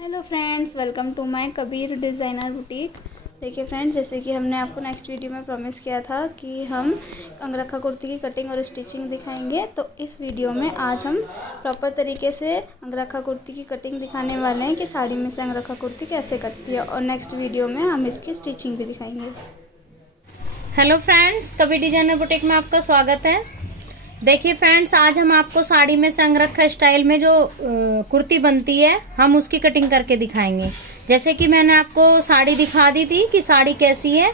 Hello friends, welcome to my Kabir designer boutique. देखिए friends, जैसे कि हमने आपको नेक्स्ट वीडियो में प्रॉमिस किया था कि हम अंगरखा कुर्ती की कटिंग और स्टिचिंग दिखाएंगे, तो इस वीडियो में आज हम प्रॉपर तरीके से अंगरखा कुर्ती की कटिंग दिखाने वाले हैं कि साड़ी में से अंगरखा कुर्ती कैसे कटती है, और नेक्स्ट वीडियो में हम इसकी स्टिचिंग भी दिखाएंगे। Hello friends, Kabir designer boutique में आपका स्वागत है। देखिए फ्रेंड्स, आज हम आपको साड़ी में से अंगरखा स्टाइल में जो कुर्ती बनती है हम उसकी कटिंग करके दिखाएंगे। जैसे कि मैंने आपको साड़ी दिखा दी थी कि साड़ी कैसी है,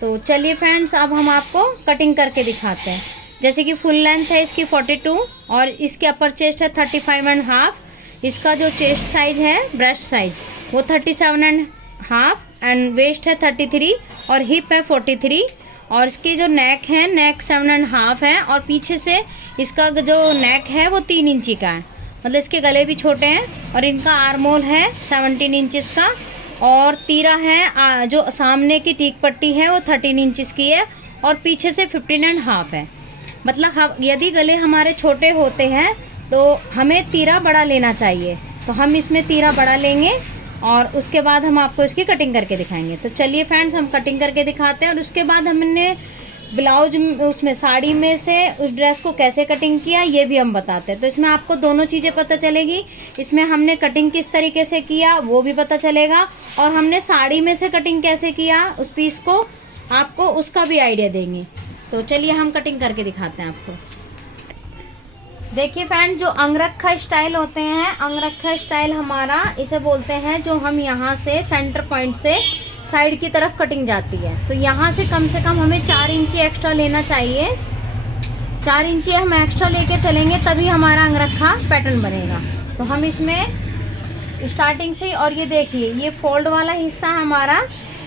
तो चलिए फ्रेंड्स अब हम आपको कटिंग करके दिखाते हैं। जैसे कि फुल लेंथ है इसकी 42 और इसकी अपर चेस्ट है 35.5। इसका जो चेस्ट साइज है ब्रेस्ट साइज वो 37.5 एंड वेस्ट है 33 और हिप है 43 और इसकी जो नेक है नेक 7.5 है और पीछे से इसका जो नेक है वो 3 इंची का है, मतलब इसके गले भी छोटे हैं। और इनका आर्मोल है 17 इंचज़ का और तीरा है जो सामने की टीक पट्टी है वो 13 इंचज़ की है और पीछे से 15.5 है। मतलब यदि गले हमारे छोटे होते हैं तो हमें तीरा बड़ा लेना चाहिए, तो हम इसमें तीरा बड़ा लेंगे और उसके बाद हम आपको इसकी कटिंग करके दिखाएंगे। तो चलिए फ्रेंड्स हम कटिंग करके दिखाते हैं और उसके बाद हमने ब्लाउज उसमें साड़ी में से उस ड्रेस को कैसे कटिंग किया ये भी हम बताते हैं। तो इसमें आपको दोनों चीज़ें पता चलेगी, इसमें हमने कटिंग किस तरीके से किया वो भी पता चलेगा और हमने साड़ी में से कटिंग कैसे किया उस पीस को आपको उसका भी आइडिया देंगे। तो चलिए हम कटिंग करके दिखाते हैं आपको। देखिए फ्रेंड, जो अंगरखा स्टाइल होते हैं, अंगरखा स्टाइल हमारा इसे बोलते हैं जो हम यहाँ से सेंटर पॉइंट से साइड की तरफ कटिंग जाती है। तो यहाँ से कम हमें 4 इंची एक्स्ट्रा लेना चाहिए। 4 इंची हम एक्स्ट्रा लेके चलेंगे तभी हमारा अंगरखा पैटर्न बनेगा। तो हम इसमें स्टार्टिंग से, और ये देखिए ये फोल्ड वाला हिस्सा है हमारा,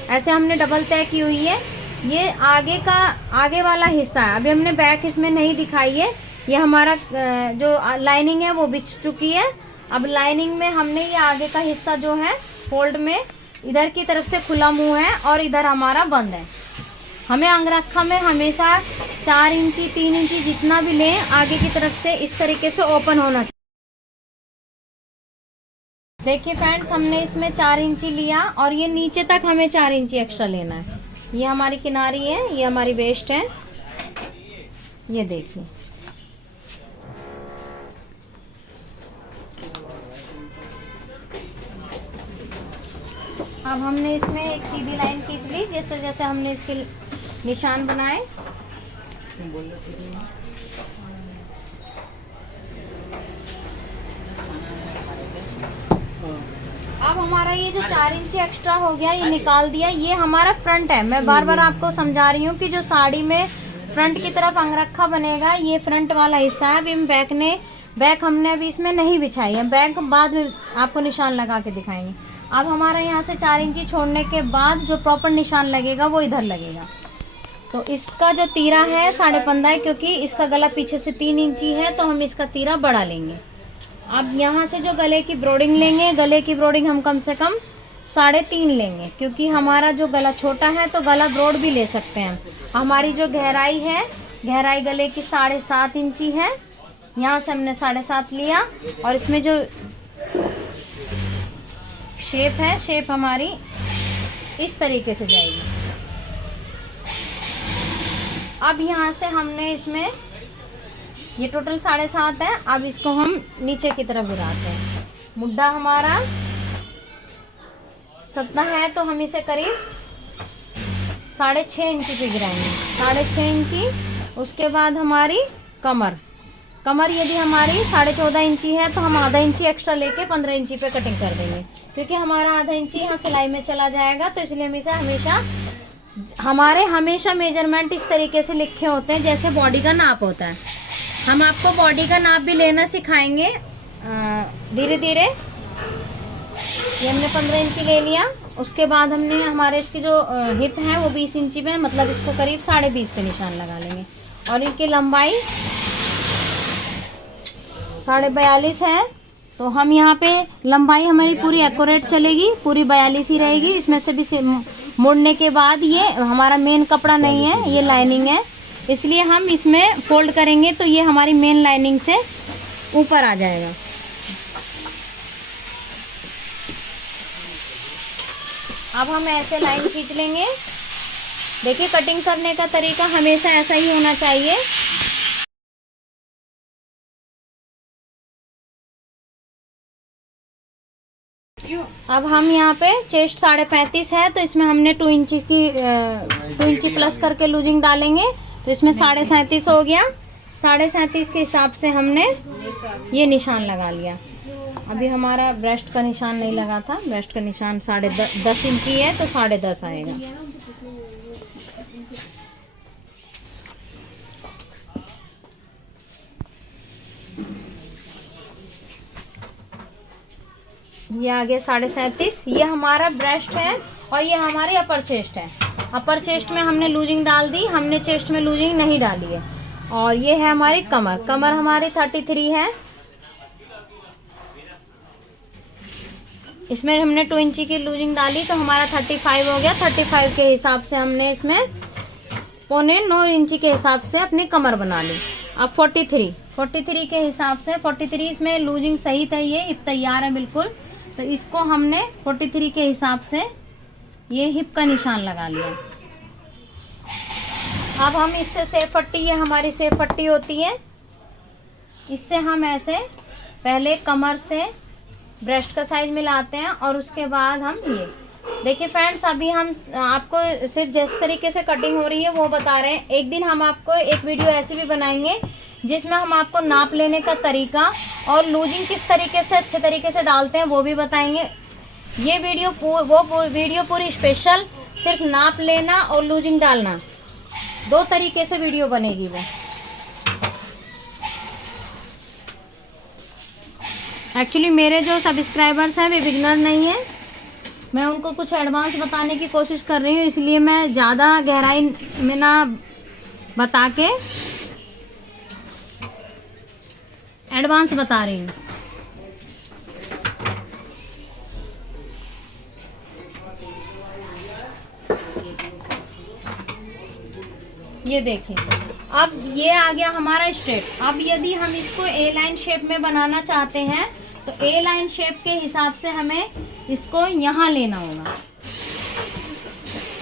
ऐसे हमने डबल तय की हुई है। ये आगे वाला हिस्सा है, अभी हमने बैक इसमें नहीं दिखाई है। ये हमारा जो लाइनिंग है वो बिछ चुकी है। अब लाइनिंग में हमने ये आगे का हिस्सा जो है फोल्ड में इधर की तरफ से खुला मुंह है और इधर हमारा बंद है। हमें अंगरखा में हमेशा 4 इंची 3 इंची जितना भी लें आगे की तरफ से इस तरीके से ओपन होना चाहिए। देखिए फ्रेंड्स, हमने इसमें 4 इंची लिया और ये नीचे तक हमें 4 इंची एक्स्ट्रा लेना है। ये हमारी किनारी है, ये हमारी वेस्ट है, ये देखिए। अब हमने इसमें एक सीधी लाइन खींच ली, जैसे जैसे हमने इसके निशान बनाए। अब हमारा ये जो 4 इंची एक्स्ट्रा हो गया ये निकाल दिया। ये हमारा फ्रंट है। मैं बार बार आपको समझा रही हूँ कि जो साड़ी में फ्रंट की तरफ अंगरखा बनेगा ये फ्रंट वाला हिस्सा है। अभी बैक हमने अभी इसमें नहीं बिछाई है, बैक बाद में आपको निशान लगा के दिखाएंगे। अब हमारा यहाँ से 4 इंची छोड़ने के बाद जो प्रॉपर निशान लगेगा वो इधर लगेगा। तो इसका जो तीरा है 15.5 है, क्योंकि इसका गला पीछे से 3 इंची है तो हम इसका तीरा बड़ा लेंगे। अब यहाँ से जो गले की ब्रोडिंग लेंगे, गले की ब्रोडिंग हम कम से कम 3.5 लेंगे, क्योंकि हमारा जो गला छोटा है तो गला ब्रोड भी ले सकते हैं। हमारी जो गहराई है, गहराई गले की 7.5 इंची है। यहाँ से हमने 7.5 लिया और इसमें जो शेप है, शेप हमारी इस तरीके से जाएगी। अब यहाँ से हमने इसमें ये टोटल 7.5 है। अब इसको हम नीचे की तरफ गिराते हैं। मुड्ढा हमारा 17 है तो हम इसे करीब 6.5 इंची पे गिराएंगे, 6.5 इंची। उसके बाद हमारी कमर यदि हमारी 14.5 इंची है तो हम आधा इंची एक्स्ट्रा लेके 15 इंची पे कटिंग कर देंगे, क्योंकि हमारा आधा इंची यहाँ सिलाई में चला जाएगा। तो इसलिए हमेशा मेजरमेंट इस तरीके से लिखे होते हैं जैसे बॉडी का नाप होता है। हम आपको बॉडी का नाप भी लेना सिखाएंगे धीरे धीरे। ये हमने 15 इंची ले लिया। उसके बाद हमने हमारे इसकी जो हिप है वो 20 इंची में, मतलब इसको करीब 20.5 पे निशान लगा लेंगे। और इनकी लंबाई 42.5 है, तो हम यहाँ पे लंबाई हमारी पूरी एक्यूरेट चलेगी, पूरी 42 ही रहेगी। इसमें से भी मोड़ने के बाद ये हमारा मेन कपड़ा नहीं है, ये लाइनिंग है, इसलिए हम इसमें फोल्ड करेंगे तो ये हमारी मेन लाइनिंग से ऊपर आ जाएगा। अब हम ऐसे लाइन खींच लेंगे। देखिए कटिंग करने का तरीका हमेशा ऐसा ही होना चाहिए। अब हम यहाँ पे चेस्ट 35.5 है, तो इसमें हमने 2 इंची की 2 इंची प्लस करके लूजिंग डालेंगे, तो इसमें 37.5 हो गया। 37.5 के हिसाब से हमने ये निशान लगा लिया। अभी हमारा ब्रेस्ट का निशान नहीं लगा था, ब्रेस्ट का निशान 10.5 इंची है, तो 10.5 आएगा। ये आ गया 37.5। ये हमारा ब्रेस्ट है और ये हमारी अपर चेस्ट है। अपर चेस्ट में हमने लूजिंग डाल दी, हमने चेस्ट में लूजिंग नहीं डाली है। और ये है हमारी कमर, कमर हमारी 33 है। इसमें हमने 2 इंची की लूजिंग डाली, तो हमारा 35 हो गया। 35 के हिसाब से हमने इसमें 9.25 इंची के हिसाब से अपनी कमर बना ली। अब 43 के हिसाब से 43 इसमें लूजिंग सही था, ये हिप तैयार है बिल्कुल। तो इसको हमने 43 के हिसाब से ये हिप का निशान लगा लिया। अब हम इससे सेफ पट्टी, ये हमारी सेफ पट्टी होती है, इससे हम ऐसे पहले कमर से ब्रेस्ट का साइज मिलाते हैं और उसके बाद हम ये देखिए फ्रेंड्स, अभी हम आपको सिर्फ जिस तरीके से कटिंग हो रही है वो बता रहे हैं। एक दिन हम आपको एक वीडियो ऐसी भी बनाएंगे जिसमें हम आपको नाप लेने का तरीका और लूजिंग किस तरीके से अच्छे तरीके से डालते हैं वो भी बताएंगे। ये वीडियो वीडियो पूरी स्पेशल सिर्फ नाप लेना और लूजिंग डालना, 2 तरीके से वीडियो बनेगी वो। एक्चुअली मेरे जो सब्सक्राइबर्स हैं वे बिगनर नहीं है, मैं उनको कुछ एडवांस बताने की कोशिश कर रही हूँ, इसलिए मैं ज़्यादा गहराई में ना बता के एडवांस बता रही हूँ। ये देखिए, अब ये आ गया हमारा स्ट्रेट। अब यदि हम इसको ए लाइन शेप में बनाना चाहते हैं तो ए लाइन शेप के हिसाब से हमें इसको यहाँ लेना होगा।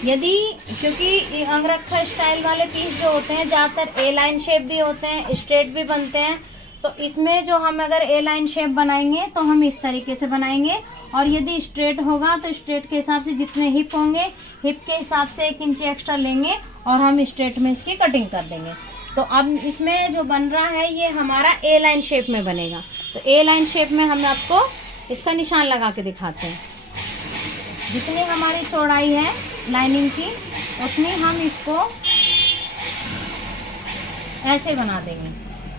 यदि क्योंकि अंगरखा स्टाइल वाले पीस जो होते हैं ज़्यादातर ए लाइन शेप भी होते हैं, स्ट्रेट भी बनते हैं, तो इसमें जो हम अगर ए लाइन शेप बनाएंगे तो हम इस तरीके से बनाएंगे। और यदि स्ट्रेट होगा तो स्ट्रेट के हिसाब से जितने हिप होंगे, हिप के हिसाब से 1 इंच एक्स्ट्रा लेंगे और हम स्ट्रेट में इसकी कटिंग कर देंगे। तो अब इसमें जो बन रहा है ये हमारा ए लाइन शेप में बनेगा। तो ए लाइन शेप में हम आपको इसका निशान लगा के दिखाते हैं। जितनी हमारी चौड़ाई है लाइनिंग की उतनी हम इसको ऐसे बना देंगे।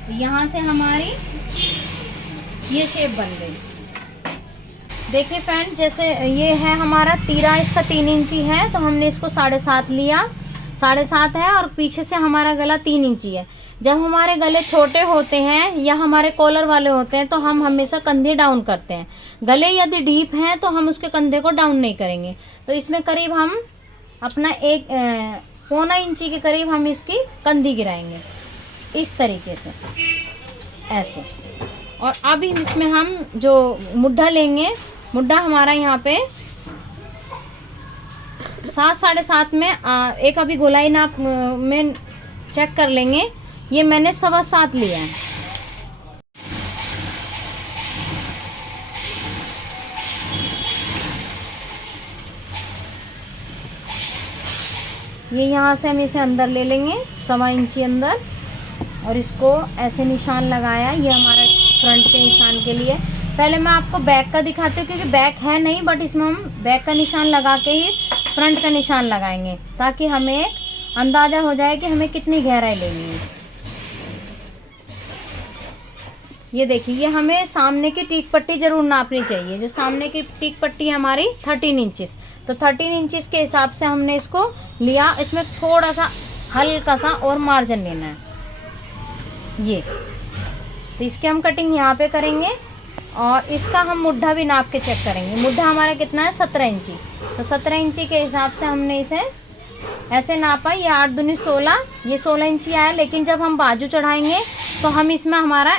तो यहाँ से हमारी ये शेप बन गई। देखिए फ्रेंड, जैसे ये है हमारा तीरा, इसका 3 इंची है, तो हमने इसको 7.5 लिया, 7.5 है, और पीछे से हमारा गला 3 इंची है। जब हमारे गले छोटे होते हैं या हमारे कॉलर वाले होते हैं तो हम हमेशा कंधे डाउन करते हैं। गले यदि डीप हैं तो हम उसके कंधे को डाउन नहीं करेंगे। तो इसमें करीब हम अपना 1.25 इंची के करीब हम इसकी कंधी गिराएंगे इस तरीके से, ऐसे। और अब इसमें हम जो मुड्ढा लेंगे, मुड्ढा हमारा यहाँ पे 7 7.5 में एक अभी गोलाई नाप में चेक कर लेंगे। ये मैंने 7.25 लिया है। ये यहाँ से हम इसे अंदर ले लेंगे 1.25 इंची अंदर, और इसको ऐसे निशान लगाया। ये हमारा फ्रंट के निशान के लिए। पहले मैं आपको बैक का दिखाती हूँ क्योंकि बैक है नहीं, बट इसमें हम बैक का निशान लगा के ही फ्रंट का निशान लगाएंगे ताकि हमें एक अंदाज़ा हो जाए कि हमें कितनी गहराई लेनी है। ये देखिए, ये हमें सामने की टीक पट्टी ज़रूर नापनी चाहिए। जो सामने की टीक पट्टी है हमारी 13 इंचेस, तो 13 इंचेस के हिसाब से हमने इसको लिया। इसमें थोड़ा सा हल्का सा और मार्जिन लेना है ये। तो इसके हम कटिंग यहाँ पे करेंगे और इसका हम मुड्ढा भी नाप के चेक करेंगे। मुड्ढा हमारा कितना है, 17 इंची। तो 17 इंची के हिसाब से हमने इसे ऐसे नापा। ये 8 दूनी 16, ये 16 इंची आया। लेकिन जब हम बाजू चढ़ाएंगे तो हम इसमें हमारा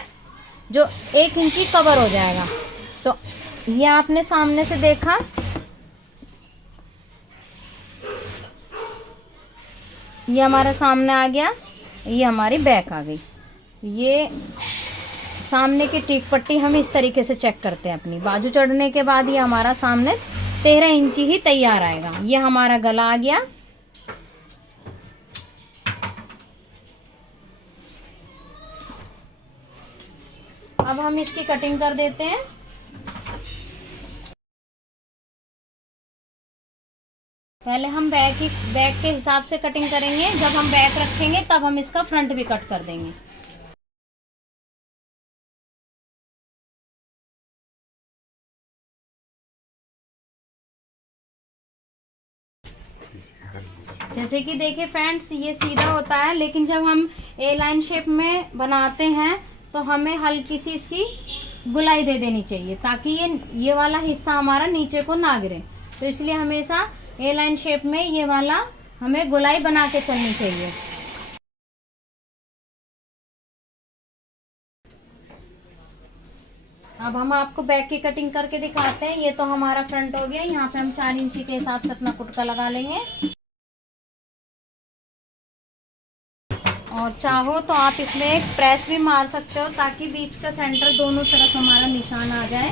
जो 1 इंची कवर हो जाएगा। तो ये आपने सामने से देखा, ये हमारा सामने आ गया, ये हमारी बैक आ गई। ये सामने की टीक पट्टी हम इस तरीके से चेक करते हैं अपनी बाजू चढ़ने के बाद। ये हमारा सामने 13 इंची ही तैयार आएगा। ये हमारा गला आ गया। अब हम इसकी कटिंग कर देते हैं। पहले हम बैक के हिसाब से कटिंग करेंगे। जब हम बैक रखेंगे तब हम इसका फ्रंट भी कट कर देंगे। जैसे कि देखिए फ्रेंड्स, ये सीधा होता है, लेकिन जब हम ए लाइन शेप में बनाते हैं तो हमें हल्की सी इसकी गुलाई दे देनी चाहिए, ताकि ये वाला हिस्सा हमारा नीचे को ना गिरे। तो इसलिए हमेशा ए लाइन शेप में ये वाला हमें गुलाई बना के चलनी चाहिए। अब हम आपको बैक की कटिंग करके दिखाते हैं। ये तो हमारा फ्रंट हो गया। यहाँ पे हम 4 इंची के हिसाब से अपना कुटका लगा लेंगे। और चाहो तो आप इसमें एक प्रेस भी मार सकते हो, ताकि बीच का सेंटर दोनों तरफ हमारा निशान आ जाए।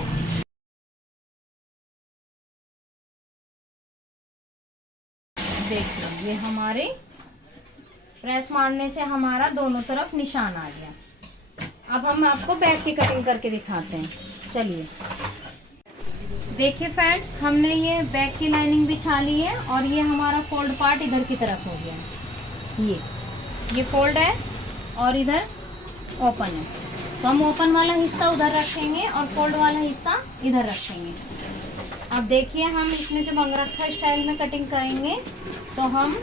देखिए, ये हमारे प्रेस मारने से हमारा दोनों तरफ निशान आ गया। अब हम आपको बैक की कटिंग करके दिखाते हैं। चलिए देखिए फ्रेंड्स, हमने ये बैक की लाइनिंग बिछा ली है और ये हमारा फोल्ड पार्ट इधर की तरफ हो गया। ये फोल्ड है और इधर ओपन है, तो हम ओपन वाला हिस्सा उधर रखेंगे और फोल्ड वाला हिस्सा इधर रखेंगे। अब देखिए, हम इसमें जब अंगरखा स्टाइल में कटिंग करेंगे तो हम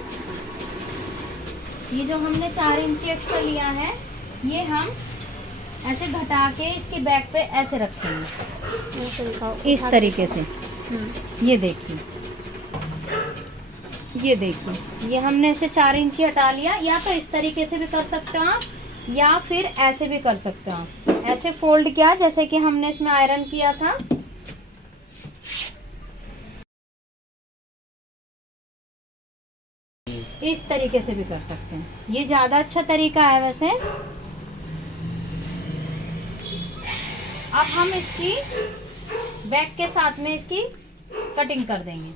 ये जो हमने 4 इंची एक्स्ट्रा लिया है, ये हम ऐसे घटा के इसके बैक पे ऐसे रखेंगे इस तरीके से। ये देखिए, ये हमने इसे 4 इंची हटा लिया। या तो इस तरीके से भी कर सकते हो आप, या फिर ऐसे भी कर सकते हो आप। ऐसे फोल्ड किया जैसे कि हमने इसमें आयरन किया था। इस तरीके से भी कर सकते हैं, ये ज़्यादा अच्छा तरीका है वैसे। अब हम इसकी बैक के साथ में इसकी कटिंग कर देंगे।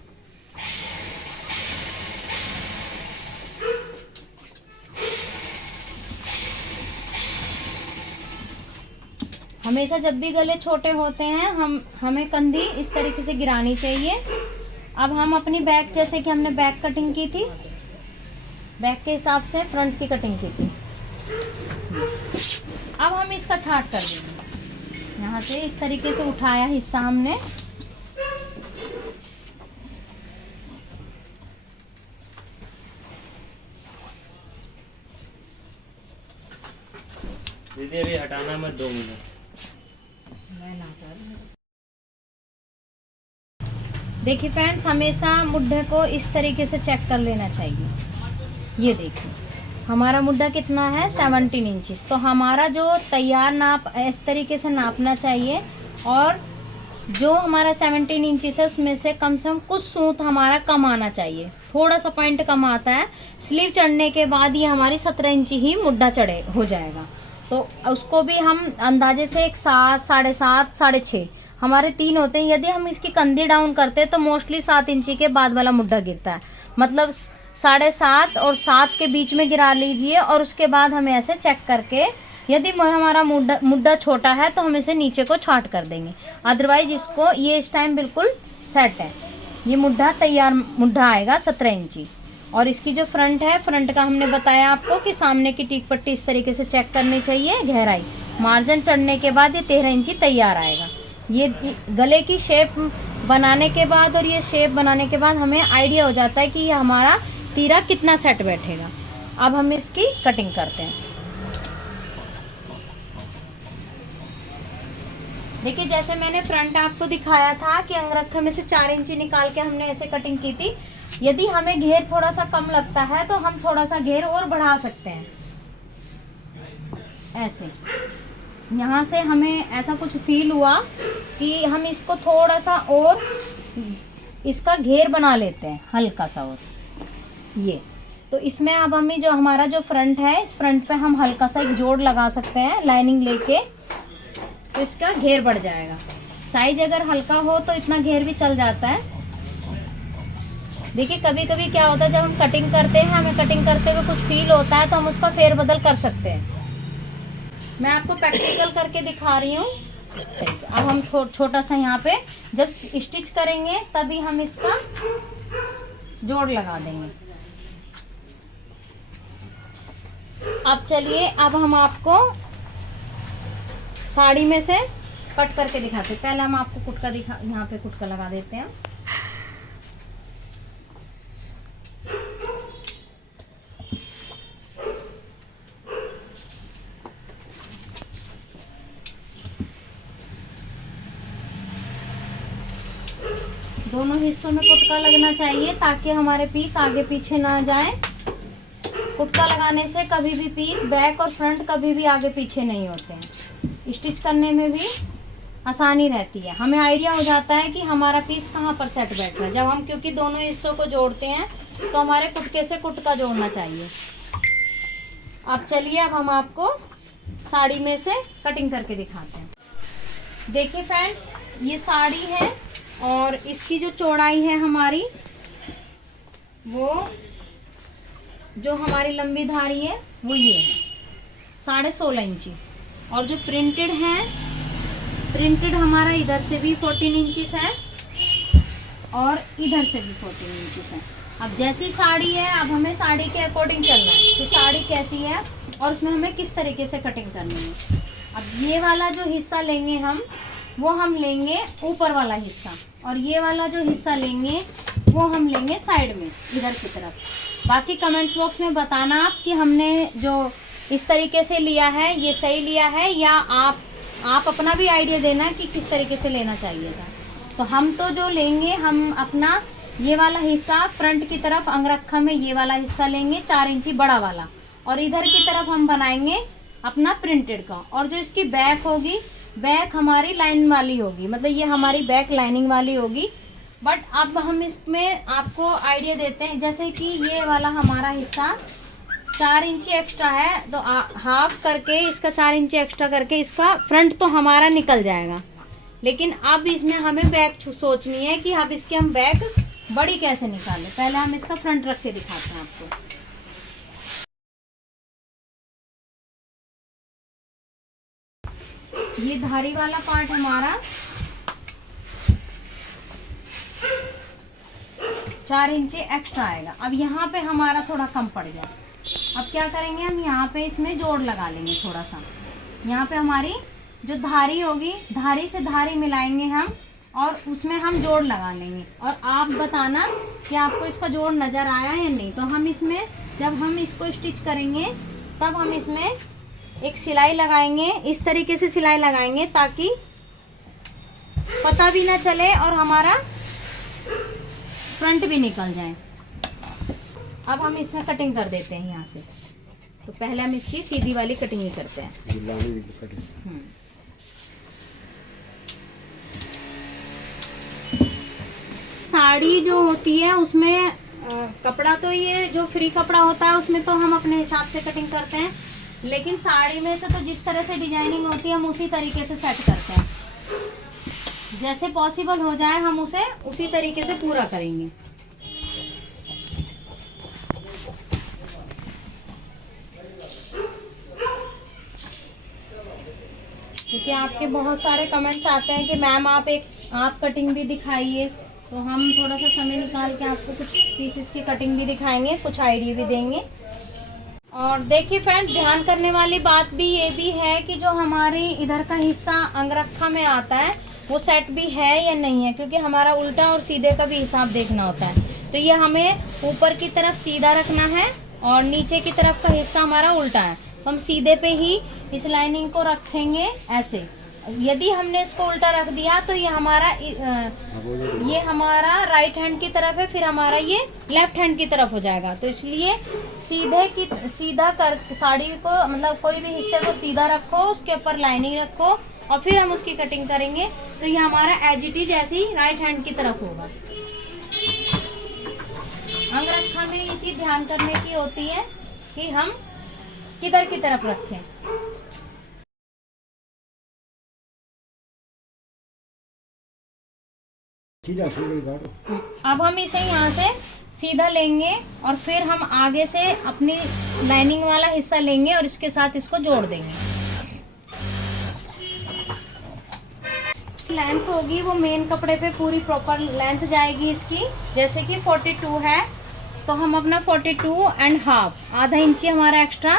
हमेशा जब भी गले छोटे होते हैं हमें कंधी इस तरीके से गिरानी चाहिए। अब हम अपनी बैक, जैसे कि हमने बैक कटिंग की थी, बैक के हिसाब से फ्रंट की कटिंग की थी। अब हम इसका छांट कर देंगे। यहाँ से इस तरीके से उठाया हिस्सा हमने, दीदी अभी हटाना मत, 2 मिनट। देखिए फ्रेंड्स, हमेशा मुड्ढे को इस तरीके से चेक कर लेना चाहिए। ये देखिए, हमारा मुड्ढा कितना है, 17 इंचिस। तो हमारा जो तैयार नाप इस तरीके से नापना चाहिए, और जो हमारा 17 इंचिस है उसमें से कम कुछ सूत हमारा कम आना चाहिए। थोड़ा सा पॉइंट कम आता है। स्लीव चढ़ने के बाद ये हमारी 17 इंची ही मुड्ढा चढ़े हो जाएगा। तो उसको भी हम अंदाजे से एक 7, 7.5, 6.5 हमारे 3 होते हैं। यदि हम इसकी कंधी डाउन करते हैं तो मोस्टली 7 इंची के बाद वाला मुड्ढा गिरता है। मतलब 7.5 और 7 के बीच में गिरा लीजिए, और उसके बाद हमें ऐसे चेक करके, यदि हमारा मुड्ढा छोटा है तो हम इसे नीचे को छांट कर देंगे। अदरवाइज इसको ये इस टाइम बिल्कुल सेट है। ये मुड्ढा तैयार मुड्ढा आएगा 17 इंची। और इसकी जो फ्रंट है, फ्रंट का हमने बताया आपको कि सामने की टीक पट्टी इस तरीके से चेक करनी चाहिए, गहराई मार्जिन चढ़ने के बाद ये 13 इंची तैयार आएगा। ये गले की शेप बनाने के बाद और ये शेप बनाने के बाद हमें आइडिया हो जाता है कि ये हमारा तीरा कितना सेट बैठेगा। अब हम इसकी कटिंग करते हैं। देखिए, जैसे मैंने फ्रंट आपको दिखाया था कि अंगरखे में से 4 इंची निकाल के हमने ऐसे कटिंग की थी। यदि हमें घेर थोड़ा सा कम लगता है तो हम थोड़ा सा घेर और बढ़ा सकते हैं। ऐसे यहाँ से हमें ऐसा कुछ फील हुआ कि हम इसको थोड़ा सा और इसका घेर बना लेते हैं, हल्का सा। और ये तो इसमें अब हमें जो हमारा जो फ्रंट है, इस फ्रंट पे हम हल्का सा एक जोड़ लगा सकते हैं लाइनिंग लेके, तो इसका घेर बढ़ जाएगा। साइज अगर हल्का हो तो इतना घेर भी चल जाता है। देखिए कभी कभी क्या होता है, जब हम कटिंग करते हैं, हमें कटिंग करते हुए कुछ फील होता है तो हम उसका फेरबदल कर सकते हैं। मैं आपको प्रैक्टिकल करके दिखा रही हूँ। अब हम छोटा सा यहाँ पे जब स्टिच करेंगे तभी हम इसका जोड़ लगा देंगे। अब चलिए, अब हम आपको साड़ी में से कट करके दिखाते हैं। पहले हम आपको कुटका यहाँ पे कुटका लगा देते हैं। दोनों हिस्सों में कुटका लगना चाहिए ताकि हमारे पीस आगे पीछे ना जाए। कुटका लगाने से कभी भी पीस बैक और फ्रंट कभी भी आगे पीछे नहीं होते हैं। स्टिच करने में भी आसानी रहती है, हमें आइडिया हो जाता है कि हमारा पीस कहाँ पर सेट बैठ रहा है। जब हम क्योंकि दोनों हिस्सों को जोड़ते हैं तो हमारे कुटके से कुटका जोड़ना चाहिए। अब चलिए, अब हम आपको साड़ी में से कटिंग करके दिखाते हैं। देखिए फ्रेंड्स, ये साड़ी है और इसकी जो चौड़ाई है हमारी, वो जो हमारी लंबी धारी है वो ये है 16.5 इंची। और जो प्रिंटेड है, प्रिंटेड हमारा इधर से भी 14 इंचीस है और इधर से भी 14 इंचीस है। अब जैसी साड़ी है, अब हमें साड़ी के अकॉर्डिंग चलना है कि साड़ी कैसी है और उसमें हमें किस तरीके से कटिंग करनी है। अब ये वाला जो हिस्सा लेंगे वो हम लेंगे ऊपर वाला हिस्सा, और ये वाला जो हिस्सा लेंगे वो हम लेंगे साइड में इधर की तरफ। बाकी कमेंट्स बॉक्स में बताना आप कि हमने जो इस तरीके से लिया है ये सही लिया है, या आप अपना भी आइडिया देना कि किस तरीके से लेना चाहिए था। तो हम तो जो लेंगे, हम अपना ये वाला हिस्सा फ्रंट की तरफ अंगरखा में ये वाला हिस्सा लेंगे 4 इंची बड़ा वाला, और इधर की तरफ हम बनाएंगे अपना प्रिंटेड का। और जो इसकी बैक होगी, बैक हमारी लाइन वाली होगी, मतलब ये हमारी बैक लाइनिंग वाली होगी। बट अब हम इसमें आपको आइडिया देते हैं, जैसे कि ये वाला हमारा हिस्सा 4 इंची एक्स्ट्रा है, तो हाफ करके इसका 4 इंची एक्स्ट्रा करके इसका फ्रंट तो हमारा निकल जाएगा। लेकिन अब इसमें हमें बैक सोचनी है कि अब इसकी हम बैक बड़ी कैसे निकालें। पहले हम इसका फ्रंट रख के दिखाते हैं आपको। ये धारी वाला पार्ट हमारा 4 इंची एक्स्ट्रा आएगा। अब यहाँ पे हमारा थोड़ा कम पड़ गया। अब क्या करेंगे, हम यहाँ पे इसमें जोड़ लगा लेंगे थोड़ा सा। यहाँ पे हमारी जो धारी होगी, धारी से धारी मिलाएंगे हम और उसमें हम जोड़ लगा लेंगे। और आप बताना कि आपको इसका जोड़ नज़र आया या नहीं। तो हम इसमें जब हम इसको स्टिच करेंगे तब हम इसमें एक सिलाई लगाएंगे, इस तरीके से सिलाई लगाएंगे ताकि पता भी ना चले और हमारा फ्रंट भी निकल जाए। अब हम इसमें कटिंग कर देते हैं यहाँ से। तो पहले हम इसकी सीधी वाली कटिंग ही करते हैं। साड़ी जो होती है उसमें कपड़ा तो ये जो फ्री कपड़ा होता है उसमें तो हम अपने हिसाब से कटिंग करते हैं, लेकिन साड़ी में से तो जिस तरह से डिजाइनिंग होती है हम उसी तरीके से सेट करते हैं। जैसे पॉसिबल हो जाए हम उसे उसी तरीके से पूरा करेंगे। क्योंकि आपके बहुत सारे कमेंट्स आते हैं कि मैम आप कटिंग भी दिखाइए, तो हम थोड़ा सा समय निकाल के आपको कुछ पीसेस की कटिंग भी दिखाएंगे, कुछ आइडिया भी देंगे। और देखिए फ्रेंड्स, ध्यान करने वाली बात भी ये भी है कि जो हमारी इधर का हिस्सा अंगरखा में आता है वो सेट भी है या नहीं है, क्योंकि हमारा उल्टा और सीधे का भी हिसाब देखना होता है। तो ये हमें ऊपर की तरफ सीधा रखना है और नीचे की तरफ का हिस्सा हमारा उल्टा है, तो हम सीधे पे ही इस लाइनिंग को रखेंगे ऐसे। यदि हमने इसको उल्टा रख दिया तो ये हमारा राइट हैंड की तरफ है, फिर हमारा ये लेफ्ट हैंड की तरफ हो जाएगा। तो इसलिए सीधा कर साड़ी को, मतलब कोई भी हिस्से को सीधा रखो, उसके ऊपर लाइनिंग रखो और फिर हम उसकी कटिंग करेंगे। तो ये हमारा एज इट इज ऐसी राइट हैंड की तरफ होगा। अंगरखा में ये चीज ध्यान करने की होती है कि हम किधर की तरफ रखें। अब हम इसे यहाँ से सीधा लेंगे और फिर हम आगे से अपनी लाइनिंग वाला हिस्सा लेंगे और इसके साथ इसको जोड़ देंगे। लेंथ होगी वो मेन कपड़े पे पूरी प्रॉपर लेंथ जाएगी इसकी। जैसे कि 42 है तो हम अपना 42.5 आधा इंची हमारा एक्स्ट्रा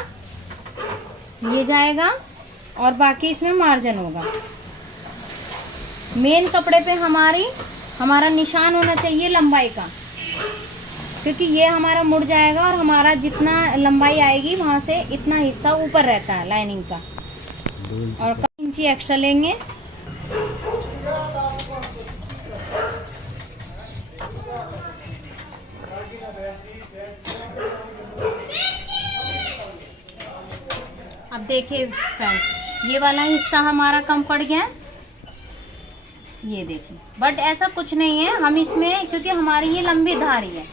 ये जाएगा और बाकी इसमें मार्जिन होगा। मेन कपड़े पे हमारा निशान होना चाहिए लंबाई का, क्योंकि ये हमारा मुड़ जाएगा और हमारा जितना लंबाई आएगी वहाँ से इतना हिस्सा ऊपर रहता है लाइनिंग का। और 1 इंची एक्स्ट्रा लेंगे। अब देखिए फ्रेंड्स, ये वाला हिस्सा हमारा कम पड़ गया, ये देखिए। बट ऐसा कुछ नहीं है, हम इसमें क्योंकि हमारी ये लंबी धारी है,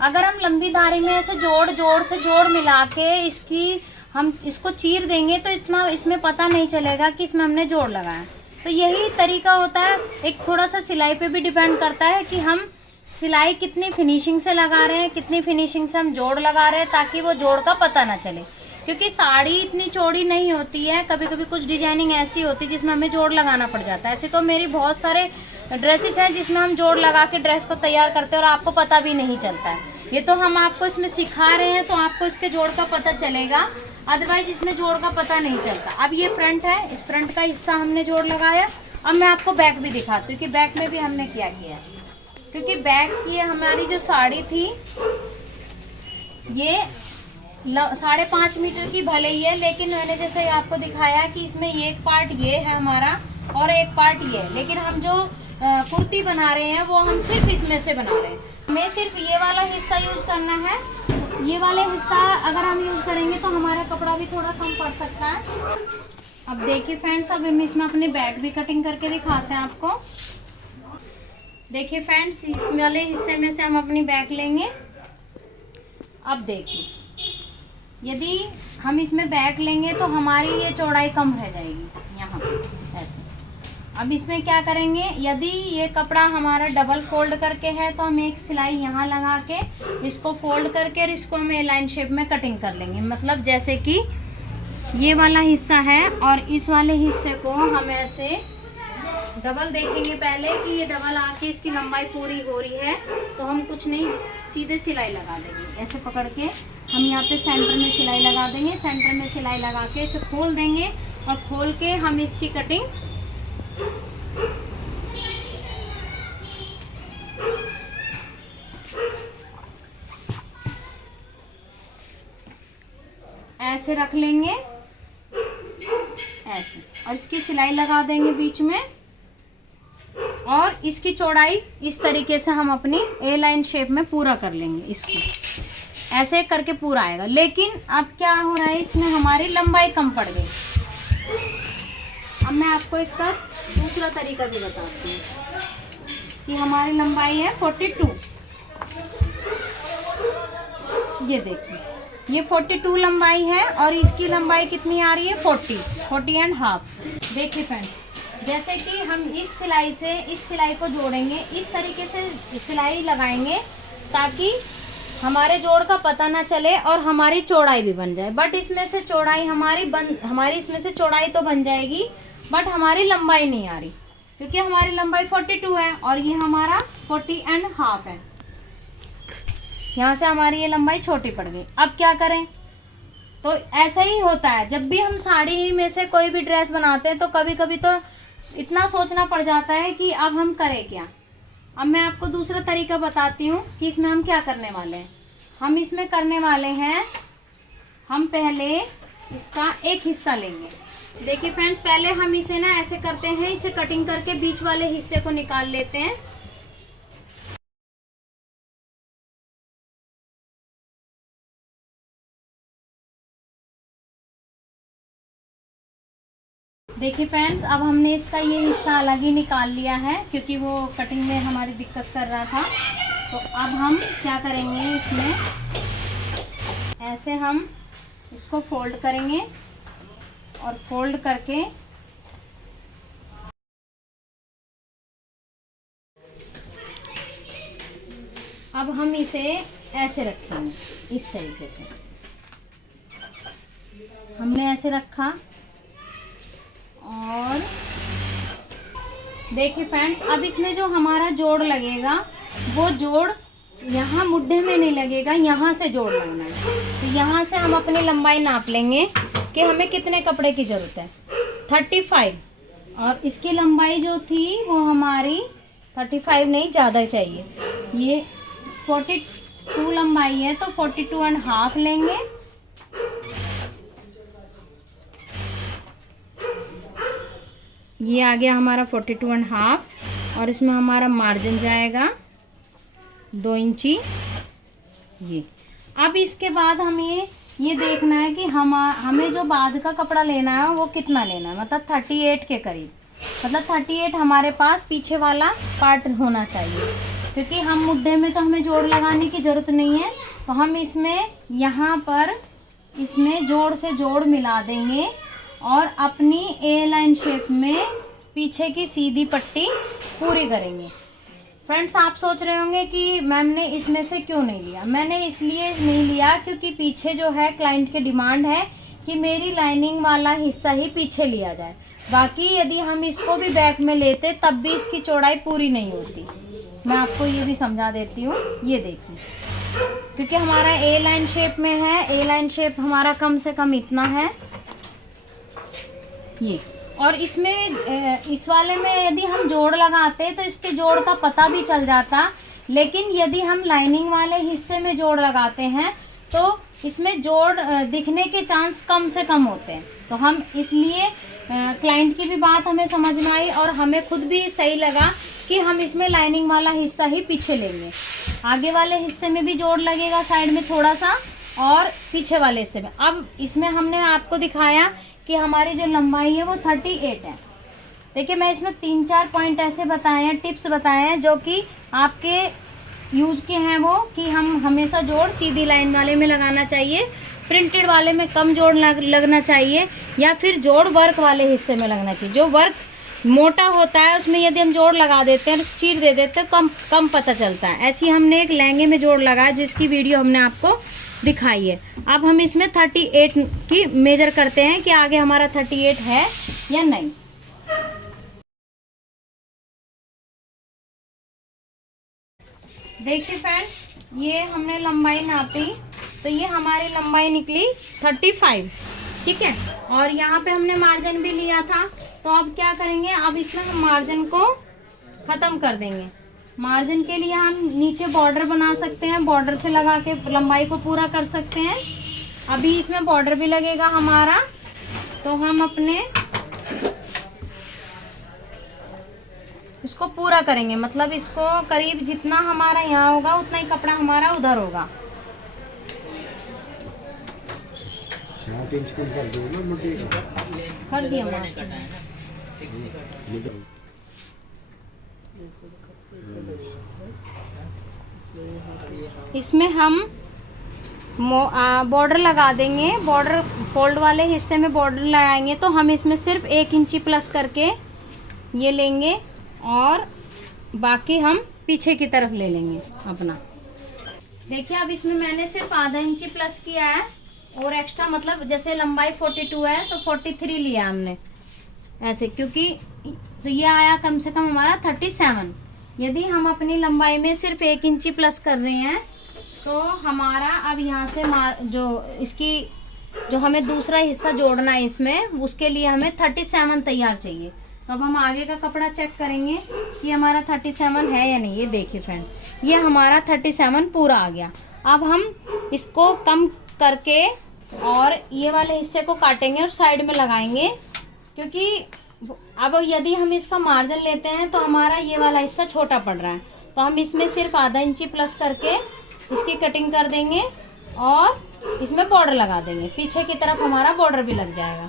अगर हम लंबी धारी में ऐसे जोड़ मिला के हम इसको चीर देंगे तो इतना इसमें पता नहीं चलेगा कि इसमें हमने जोड़ लगाया। तो यही तरीका होता है। एक थोड़ा सा सिलाई पे भी डिपेंड करता है कि हम सिलाई कितनी फिनिशिंग से लगा रहे हैं, कितनी फिनिशिंग से हम जोड़ लगा रहे हैं, ताकि वो जोड़ का पता ना चले। क्योंकि साड़ी इतनी चौड़ी नहीं होती है, कभी कभी कुछ डिजाइनिंग ऐसी होती है जिसमें हमें जोड़ लगाना पड़ जाता है। ऐसे तो मेरी बहुत सारे ड्रेसेस हैं जिसमें हम जोड़ लगा के ड्रेस को तैयार करते हैं और आपको पता भी नहीं चलता है। ये तो हम आपको इसमें सिखा रहे हैं तो आपको इसके जोड़ का पता चलेगा, अदरवाइज इसमें जोड़ का पता नहीं चलता। अब ये फ्रंट है, इस फ्रंट का हिस्सा हमने जोड़ लगाया। अब मैं आपको बैक भी दिखाती हूँ कि बैक में भी हमने क्या किया है। क्योंकि बैक की हमारी जो साड़ी थी ये 5.5 मीटर की भले ही है, लेकिन मैंने जैसे आपको दिखाया कि इसमें एक पार्ट ये है हमारा और एक पार्ट ये है। लेकिन हम जो कुर्ती बना रहे हैं वो हम सिर्फ इसमें से बना रहे हैं। हमें सिर्फ ये वाला हिस्सा यूज करना है। ये वाले हिस्सा अगर हम यूज करेंगे तो हमारा कपड़ा भी थोड़ा कम पड़ सकता है। अब देखिए फ्रेंड्स, अब हम इसमें अपने बैक भी कटिंग करके दिखाते हैं आपको। देखिए फ्रेंड्स, इस वाले हिस्से में से हम अपनी बैक लेंगे। अब देखिए, यदि हम इसमें बैक लेंगे तो हमारी ये चौड़ाई कम रह जाएगी यहाँ पे ऐसे। अब इसमें क्या करेंगे, यदि ये कपड़ा हमारा डबल फोल्ड करके है तो हम एक सिलाई यहाँ लगा के इसको फोल्ड करके और इसको हम लाइन शेप में कटिंग कर लेंगे। मतलब जैसे कि ये वाला हिस्सा है और इस वाले हिस्से को हम ऐसे डबल देखेंगे पहले कि ये डबल आके इसकी लंबाई पूरी हो रही है, तो हम कुछ नहीं, सीधे सिलाई लगा देंगे। ऐसे पकड़ के हम यहाँ पे सेंटर में सिलाई लगा देंगे। सेंटर में सिलाई लगा के इसे खोल देंगे और खोल के हम इसकी कटिंग ऐसे रख लेंगे ऐसे, और इसकी सिलाई लगा देंगे बीच में। और इसकी चौड़ाई इस तरीके से हम अपनी ए लाइन शेप में पूरा कर लेंगे। इसको ऐसे करके पूरा आएगा। लेकिन अब क्या हो रहा है, इसमें हमारी लंबाई कम पड़ गई। अब मैं आपको इसका दूसरा तरीका भी बताती हूँ कि हमारी लंबाई है 42। ये देखिए, ये 42 लंबाई है और इसकी लंबाई कितनी आ रही है, 40.5। देखिए फ्रेंड्स, जैसे कि हम इस सिलाई से इस सिलाई को जोड़ेंगे, इस तरीके से सिलाई लगाएंगे ताकि हमारे जोड़ का पता ना चले और हमारी चौड़ाई भी बन जाए। बट इसमें से चौड़ाई हमारी इसमें से चौड़ाई तो बन जाएगी, बट हमारी लंबाई नहीं आ रही, क्योंकि हमारी लंबाई 42 है और ये हमारा 40.5 है। यहाँ से हमारी ये लंबाई छोटी पड़ गई। अब क्या करें, तो ऐसा ही होता है जब भी हम साड़ी में से कोई भी ड्रेस बनाते हैं तो कभी कभी तो इतना सोचना पड़ जाता है कि अब हम करें क्या। अब मैं आपको दूसरा तरीका बताती हूँ कि इसमें हम क्या करने वाले हैं। हम इसमें करने वाले हैं, हम पहले इसका एक हिस्सा लेंगे। देखिए फ्रेंड्स, पहले हम इसे ना ऐसे करते हैं, इसे कटिंग करके बीच वाले हिस्से को निकाल लेते हैं। देखिए फ्रेंड्स, अब हमने इसका ये हिस्सा अलग ही निकाल लिया है क्योंकि वो कटिंग में हमारी दिक्कत कर रहा था। तो अब हम क्या करेंगे, इसमें ऐसे हम इसको फोल्ड करेंगे और फोल्ड करके अब हम इसे ऐसे रखेंगे। इस तरीके से हमने ऐसे रखा और देखिए फ्रेंड्स, अब इसमें जो हमारा जोड़ लगेगा वो जोड़ यहाँ मुड्ढे में नहीं लगेगा, यहाँ से जोड़ लगना है। तो यहाँ से हम अपनी लंबाई नाप लेंगे कि हमें कितने कपड़े की ज़रूरत है। 35 और इसकी लंबाई जो थी वो हमारी 35 नहीं, ज़्यादा चाहिए। ये 42 लंबाई है तो 42.5 लेंगे। ये आ गया हमारा 42.5 और इसमें हमारा मार्जिन जाएगा 2 इंची। ये अब इसके बाद हमें ये देखना है कि हमें जो बाद का कपड़ा लेना है वो कितना लेना है, मतलब 38 के करीब, मतलब 38 हमारे पास पीछे वाला पार्ट होना चाहिए, क्योंकि हम मुड्ढे में तो हमें जोड़ लगाने की ज़रूरत नहीं है। तो हम इसमें यहाँ पर इसमें जोड़ से जोड़ मिला देंगे और अपनी ए लाइन शेप में पीछे की सीधी पट्टी पूरी करेंगे। फ्रेंड्स, आप सोच रहे होंगे कि मैम ने इसमें से क्यों नहीं लिया। मैंने इसलिए नहीं लिया क्योंकि पीछे जो है क्लाइंट की डिमांड है कि मेरी लाइनिंग वाला हिस्सा ही पीछे लिया जाए। बाकी यदि हम इसको भी बैक में लेते तब भी इसकी चौड़ाई पूरी नहीं होती। मैं आपको ये भी समझा देती हूँ। ये देखिए, क्योंकि हमारा ए लाइन शेप में है, ए लाइन शेप हमारा कम से कम इतना है ये। और इसमें इस वाले में यदि हम जोड़ लगाते तो इसके जोड़ का पता भी चल जाता, लेकिन यदि हम लाइनिंग वाले हिस्से में जोड़ लगाते हैं तो इसमें जोड़ दिखने के चांस कम से कम होते हैं। तो हम इसलिए क्लाइंट की भी बात हमें समझ में आई और हमें खुद भी सही लगा कि हम इसमें लाइनिंग वाला हिस्सा ही पीछे लेंगे। आगे वाले हिस्से में भी जोड़ लगेगा साइड में थोड़ा सा और पीछे वाले हिस्से में। अब इसमें हमने आपको दिखाया कि हमारी जो लंबाई है वो 38 है। देखिए, मैं इसमें 3-4 पॉइंट ऐसे बताए हैं, टिप्स बताए हैं जो कि आपके यूज के हैं, वो कि हम हमेशा जोड़ सीधी लाइन वाले में लगाना चाहिए, प्रिंटेड वाले में कम जोड़ लगना चाहिए, या फिर जोड़ वर्क वाले हिस्से में लगना चाहिए। जो वर्क मोटा होता है उसमें यदि हम जोड़ लगा देते हैं, चीर दे देते हैं, कम पता चलता है। ऐसी हमने एक लहंगे में जोड़ लगाया जिसकी वीडियो हमने आपको दिखाई है। अब हम इसमें 38 की मेजर करते हैं कि आगे हमारा 38 है या नहीं। देखिए फ्रेंड्स, ये हमने लंबाई नापी तो ये हमारी लंबाई निकली 35, ठीक है। और यहाँ पे हमने मार्जिन भी लिया था। तो अब क्या करेंगे, अब इसमें हम मार्जिन को ख़त्म कर देंगे। मार्जिन के लिए हम नीचे बॉर्डर बना सकते हैं, बॉर्डर से लगा के लंबाई को पूरा कर सकते हैं। अभी इसमें बॉर्डर भी लगेगा हमारा, तो हम अपने इसको पूरा करेंगे, मतलब इसको करीब जितना हमारा यहाँ होगा उतना ही कपड़ा हमारा उधर होगा। कर दिया इसमें हम बॉर्डर लगा देंगे। बॉर्डर फोल्ड वाले हिस्से में बॉर्डर लगाएंगे तो हम इसमें सिर्फ 1 इंची प्लस करके ये लेंगे और बाकी हम पीछे की तरफ ले लेंगे अपना। देखिए, अब इसमें मैंने सिर्फ आधा इंची प्लस किया है और एक्स्ट्रा, मतलब जैसे लंबाई 42 है तो 43 लिया हमने ऐसे, क्योंकि तो ये आया कम से कम हमारा 37। यदि हम अपनी लंबाई में सिर्फ 1 इंची प्लस कर रहे हैं तो हमारा अब यहाँ से जो इसकी जो हमें दूसरा हिस्सा जोड़ना है इसमें, उसके लिए हमें 37 तैयार चाहिए। तो अब हम आगे का कपड़ा चेक करेंगे कि हमारा 37 है या नहीं। ये देखिए फ्रेंड, ये हमारा 37 पूरा आ गया। अब हम इसको कम करके और ये वाले हिस्से को काटेंगे और साइड में लगाएंगे, क्योंकि अब यदि हम इसका मार्जिन लेते हैं तो हमारा ये वाला हिस्सा छोटा पड़ रहा है। तो हम इसमें सिर्फ आधा इंची प्लस करके इसकी कटिंग कर देंगे और इसमें बॉर्डर लगा देंगे। पीछे की तरफ हमारा बॉर्डर भी लग जाएगा।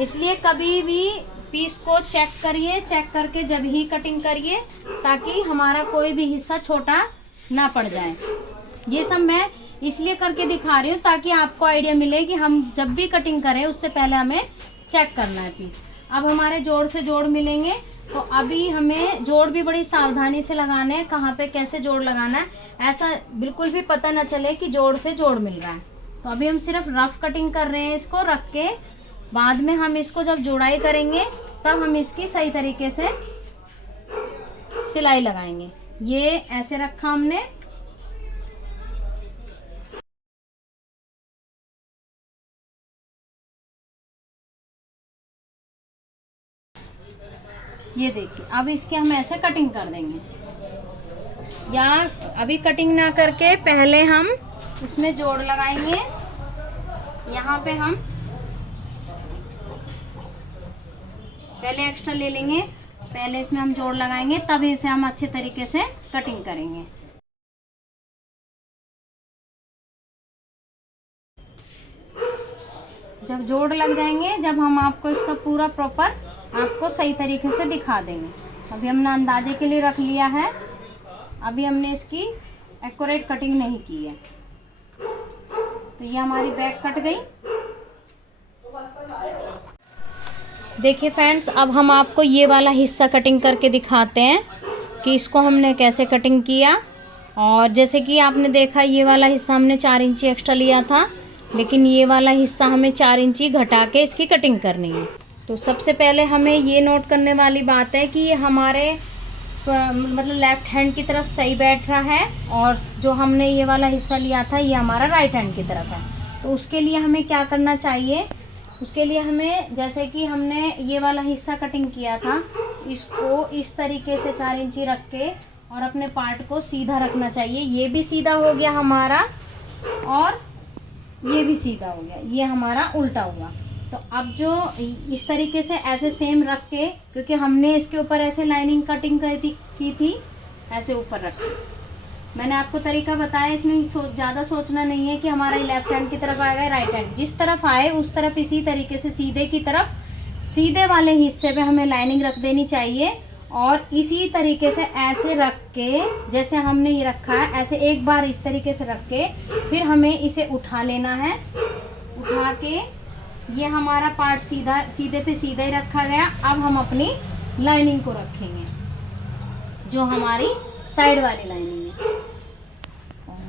इसलिए कभी भी पीस को चेक करिए, चेक करके जब ही कटिंग करिए ताकि हमारा कोई भी हिस्सा छोटा ना पड़ जाए। ये सब मैं इसलिए करके दिखा रही हूँ ताकि आपको आइडिया मिले कि हम जब भी कटिंग करें उससे पहले हमें चेक करना है पीस। अब हमारे जोड़ से जोड़ मिलेंगे, तो अभी हमें जोड़ भी बड़ी सावधानी से लगाने हैं, कहाँ पे कैसे जोड़ लगाना है ऐसा बिल्कुल भी पता ना चले कि जोड़ से जोड़ मिल रहा है। तो अभी हम सिर्फ रफ कटिंग कर रहे हैं इसको रख के, बाद में हम इसको जब जोड़ाई करेंगे तब हम इसकी सही तरीके से सिलाई लगाएंगे। ये ऐसे रखा हमने, ये देखिए। अब इसके हम ऐसे कटिंग कर देंगे, या अभी कटिंग ना करके पहले हम इसमें जोड़ लगाएंगे। यहाँ पे हम पहले एक्स्ट्रा ले लेंगे, पहले इसमें हम जोड़ लगाएंगे, तब इसे हम अच्छे तरीके से कटिंग करेंगे। जब जोड़ लग जाएंगे, जब हम आपको इसका पूरा प्रॉपर आपको सही तरीके से दिखा देंगे। अभी हमने अंदाजे के लिए रख लिया है, अभी हमने इसकी एक्यूरेट कटिंग नहीं की है। तो ये हमारी बैक कट गई। देखिए फ्रेंड्स, अब हम आपको ये वाला हिस्सा कटिंग करके दिखाते हैं कि इसको हमने कैसे कटिंग किया। और जैसे कि आपने देखा, ये वाला हिस्सा हमने 4 इंची एक्स्ट्रा लिया था, लेकिन ये वाला हिस्सा हमें 4 इंची घटा के इसकी कटिंग करनी है। तो सबसे पहले हमें ये नोट करने वाली बात है कि ये हमारे मतलब लेफ़्ट हैंड की तरफ सही बैठ रहा है, और जो हमने ये वाला हिस्सा लिया था ये हमारा राइट हैंड की तरफ है। तो उसके लिए हमें क्या करना चाहिए, उसके लिए हमें जैसे कि हमने ये वाला हिस्सा कटिंग किया था, इसको इस तरीके से 4 इंची रख के और अपने पार्ट को सीधा रखना चाहिए। ये भी सीधा हो गया हमारा और ये भी सीधा हो गया, ये हमारा उल्टा हुआ। तो अब जो इस तरीके से ऐसे सेम रख के, क्योंकि हमने इसके ऊपर ऐसे लाइनिंग कटिंग की थी, ऐसे ऊपर रख के मैंने आपको तरीका बताया। इसमें ज़्यादा सोचना नहीं है कि हमारा लेफ्ट हैंड की तरफ आएगा राइट हैंड, जिस तरफ आए उस तरफ इसी तरीके से सीधे की तरफ, सीधे वाले हिस्से पे हमें लाइनिंग रख देनी चाहिए। और इसी तरीके से ऐसे रख के, जैसे हमने ये रखा है, ऐसे एक बार इस तरीके से रख के फिर हमें इसे उठा लेना है। उठा के ये हमारा पार्ट सीधे पे सीधा ही रखा गया। अब हम अपनी लाइनिंग को रखेंगे, जो हमारी साइड वाली लाइनिंग है।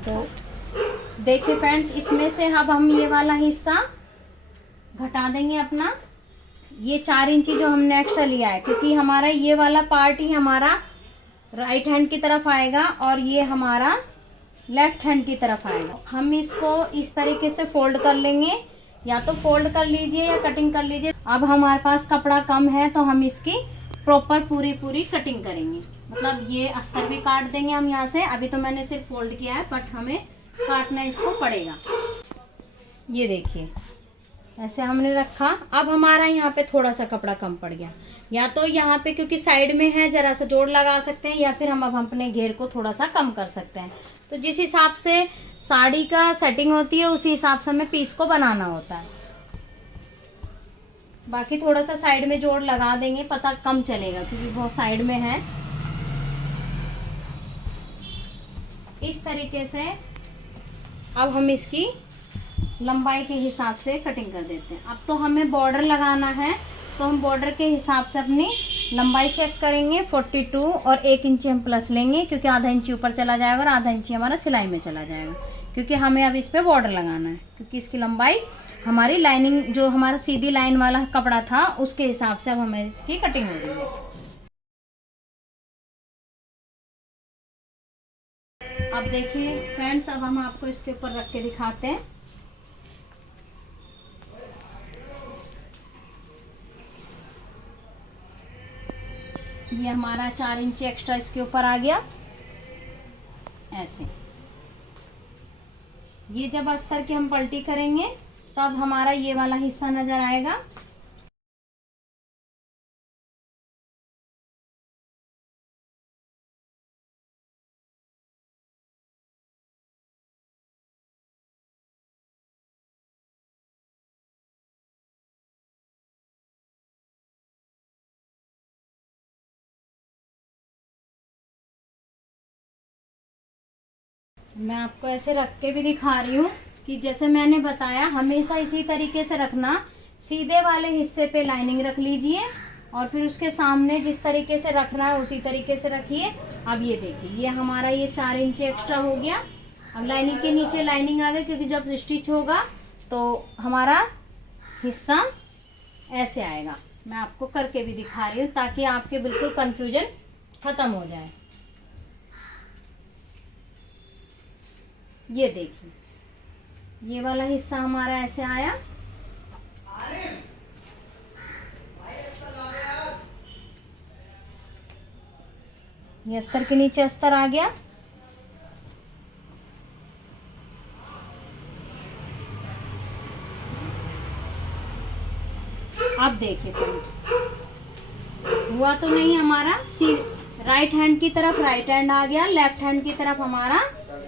तो देखिए फ्रेंड्स, इसमें से अब हम ये वाला हिस्सा घटा देंगे अपना। ये 4 इंची जो हमने एक्स्ट्रा लिया है, क्योंकि हमारा ये वाला पार्ट ही हमारा राइट हैंड की तरफ आएगा और ये हमारा लेफ्ट हैंड की तरफ आएगा। हम इसको इस तरीके से फोल्ड कर लेंगे, या तो फोल्ड कर लीजिए या कटिंग कर लीजिए। अब हमारे पास कपड़ा कम है तो हम इसकी प्रॉपर पूरी कटिंग करेंगे, मतलब ये अस्तर भी काट देंगे हम यहाँ से। अभी तो मैंने सिर्फ फोल्ड किया है, बट हमें काटना इसको पड़ेगा। ये देखिए ऐसे हमने रखा। अब हमारा यहाँ पे थोड़ा सा कपड़ा कम पड़ गया, या तो यहाँ पे क्योंकि साइड में है जरा सा जोड़ लगा सकते हैं, या फिर हम अब अपने घेर को थोड़ा सा कम कर सकते हैं। तो जिस हिसाब से साड़ी का सेटिंग होती है उसी हिसाब से हमें पीस को बनाना होता है। बाकी थोड़ा सा साइड में जोड़ लगा देंगे, पता कम चलेगा क्योंकि बहुत साइड में है। इस तरीके से अब हम इसकी लंबाई के हिसाब से कटिंग कर देते हैं। अब तो हमें बॉर्डर लगाना है, तो हम बॉर्डर के हिसाब से अपनी लंबाई चेक करेंगे। 42 और 1 इंची हम प्लस लेंगे, क्योंकि आधा इंची ऊपर चला जाएगा और आधा इंची हमारा सिलाई में चला जाएगा, क्योंकि हमें अब इस पे बॉर्डर लगाना है। क्योंकि इसकी लंबाई हमारी लाइनिंग, जो हमारा सीधी लाइन वाला कपड़ा था उसके हिसाब से अब हमें इसकी कटिंग हो रही है। अब देखिए फ्रेंड्स, अब हम आपको इसके ऊपर रख के दिखाते हैं। ये हमारा 4 इंची एक्स्ट्रा इसके ऊपर आ गया ऐसे। ये जब अस्तर की हम पलटी करेंगे तब हमारा ये वाला हिस्सा नजर आएगा। मैं आपको ऐसे रख के भी दिखा रही हूँ कि जैसे मैंने बताया हमेशा इसी तरीके से रखना। सीधे वाले हिस्से पे लाइनिंग रख लीजिए और फिर उसके सामने जिस तरीके से रखना है उसी तरीके से रखिए। अब ये देखिए ये हमारा ये 4 इंच एक्स्ट्रा हो गया। अब लाइनिंग के नीचे लाइनिंग आ गई, क्योंकि जब स्टिच होगा तो हमारा हिस्सा ऐसे आएगा। मैं आपको करके भी दिखा रही हूँ ताकि आपके बिल्कुल कंफ्यूजन ख़त्म हो जाए। ये देखिए ये वाला हिस्सा हमारा ऐसे आया। ये अस्तर के नीचे अस्तर आ गया। अब देखिए फ्रेंड्स हुआ तो नहीं हमारा। राइट हैंड की तरफ राइट हैंड आ गया, लेफ्ट हैंड की तरफ हमारा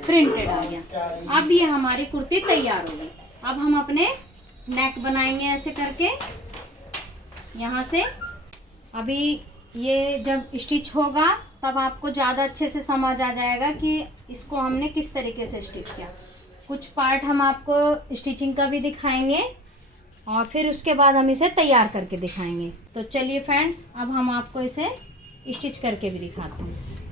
प्रिंटेड आ गया। अब ये हमारी कुर्ती तैयार हो गई। अब हम अपने नेक बनाएंगे ऐसे करके यहाँ से। अभी ये जब स्टिच होगा तब आपको ज़्यादा अच्छे से समझ आ जाएगा कि इसको हमने किस तरीके से स्टिच किया। कुछ पार्ट हम आपको स्टिचिंग का भी दिखाएंगे और फिर उसके बाद हम इसे तैयार करके दिखाएंगे। तो चलिए फ्रेंड्स अब हम आपको इसे स्टिच करके भी दिखाते हैं।